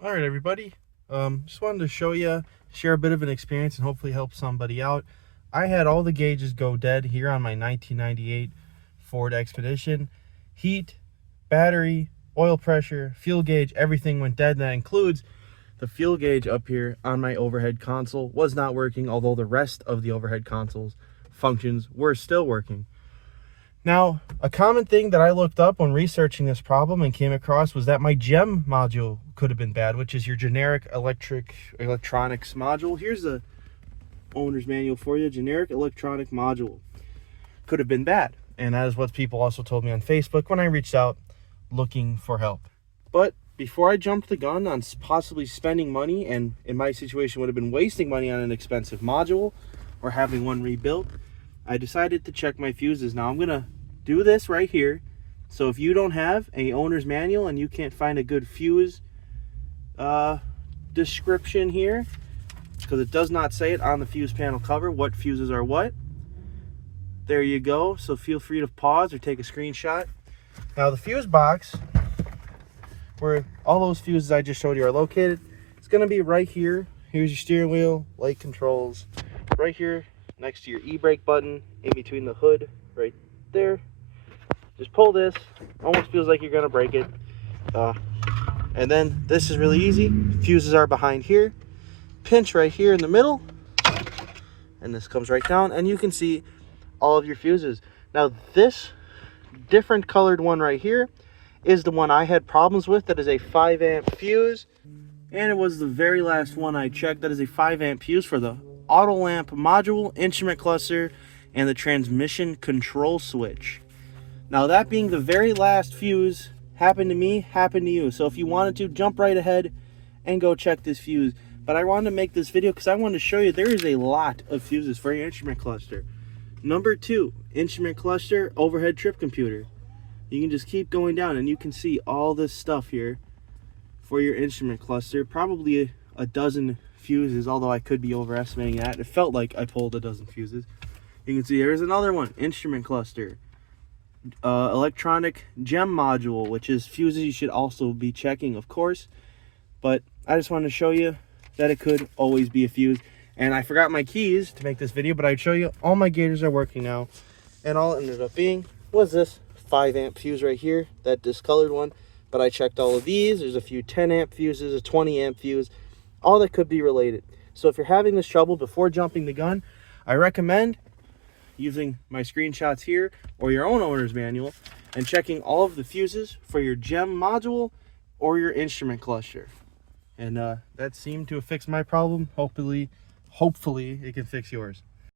All right, everybody. Just wanted to share a bit of an experience and hopefully help somebody out. I had all the gauges go dead here on my 1998 Ford Expedition. Heat, battery, oil pressure, fuel gauge, everything went dead. That includes the fuel gauge up here on my overhead console was not working, although the rest of the overhead console's functions were still working. Now, a common thing that I looked up when researching this problem and came across was that my GEM module could have been bad, which is your generic electronics module. Here's the owner's manual for you. Generic electronic module could have been bad. And that is what people also told me on Facebook when I reached out looking for help. But before I jumped the gun on possibly spending money, and in my situation would have been wasting money on an expensive module or having one rebuilt, I decided to check my fuses. Now I'm going to do this right here. So if you don't have a owner's manual and you can't find a good fuse description here, because it does not say it on the fuse panel cover what fuses are what, there you go. So feel free to pause or take a screenshot. Now the fuse box where all those fuses I just showed you are located, it's going to be right here. Here's your steering wheel, light controls, right here next to your e-brake button, in between the hood right there. Just pull this. Almost feels like you're gonna break it. And then this is really easy. Fuses are behind here. Pinch right here in the middle, and this comes right down, and you can see all of your fuses. Now this different colored one right here is the one I had problems with. That is a 5 amp fuse, and it was the very last one I checked. That is a 5 amp fuse for the auto lamp module, instrument cluster, and the transmission control switch. Now that being the very last fuse happened to me, happened to you. So if you wanted to, jump right ahead and go check this fuse. But I wanted to make this video because I wanted to show you there is a lot of fuses for your instrument cluster. Number 2, instrument cluster, overhead trip computer. You can just keep going down and you can see all this stuff here for your instrument cluster. Probably a dozen fuses, although I could be overestimating that. It felt like I pulled a dozen fuses. You can see there's another one, instrument cluster, electronic GEM module, which is fuses you should also be checking, of course. But I just wanted to show you that it could always be a fuse. And I forgot my keys to make this video, but I'd show you all my gauges are working now. And all it ended up being was this 5 amp fuse right here, that discolored one. But I checked all of these. There's a few 10 amp fuses, a 20 amp fuse, all that could be related. So if you're having this trouble before jumping the gun, I recommend using my screenshots here or your own owner's manual and checking all of the fuses for your GEM module or your instrument cluster. And that seemed to have fixed my problem. Hopefully it can fix yours.